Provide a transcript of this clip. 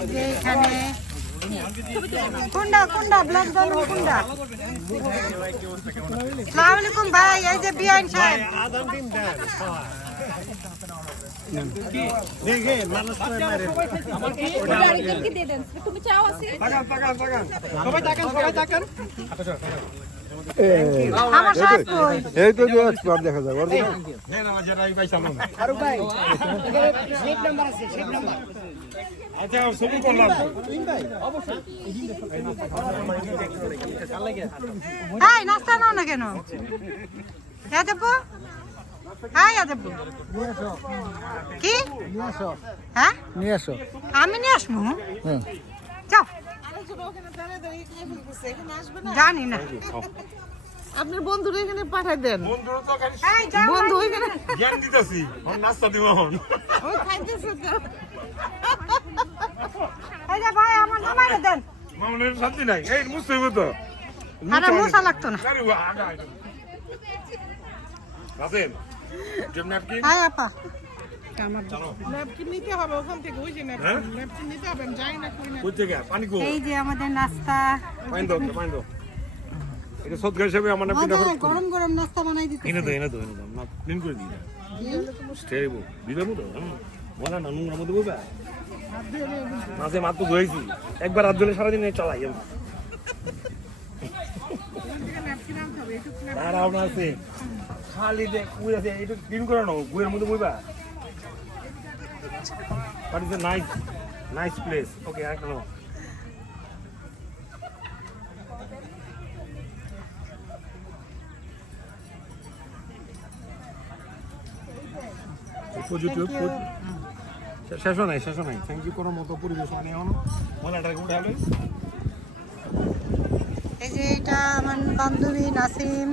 এই যে এখানে কুন্ডা কুন্ডা ব্লাড বালুন কুন্ডা। আসসালামু আলাইকুম ভাই, এই যে বিআইন সাহেব। আমার সাহেব কই? এই তো এক্সপার্ট দেখা যায় আচ্ছা ছবি করলাম এই নাস্তা নাও না কেন? হ্যাঁ দেবো, হ্যাঁ দেবো। কি হ্যাঁ নিয়ে আসো। আমি নিয়ে আসবো? যাও, জানি না। আপনার বন্ধুরা এখানে পাঠাই দেন। বন্ধুরা তো খালি এই যাও বন্ধু ওইখানে জ্ঞান দিতেছি নাস্তা দিব এখন ওই খাইতেছে তো। এই যে ভাই আমার নামাইলে দেন। মামনের শান্তি নাই এই মুছতে হইব তো আরে মশা লাগতো না। আরে আগা রাসেল যেমন আপনি হ্যাঁ আপা, ন্যাপকিন নিতে হবে ওখান থেকে, ওই যে ন্যাপকিন নিতে হবে, আমি জানি না কই না। কই থেকে পানি কো এই যে আমাদের নাস্তা। পানি দাও এটা সদকা হিসেবে আমার নাকি মজা, গরম গরম নাস্তা বানাই দিতে। এনে দাও না ক্লিন করে দিই স্টেবল দিলে মতো বলা না নোংরা মধ্যে বলবা মাঝে মাত্র ধুয়েছি একবার হাত ধুলে সারাদিন চালাই আমি আর আপনার আছে খালি দেখ কুই আছে এটা ক্লিন করে নাও কুয়ের মধ্যে বইবা but is a nice place okay আর কেন শেষ নাই থ্যাংক ইউ করার মতো পরিবেশ মানে এখন মলাটাকে উঠালে এই যে এটা আমার বান্ধবী নাসিম।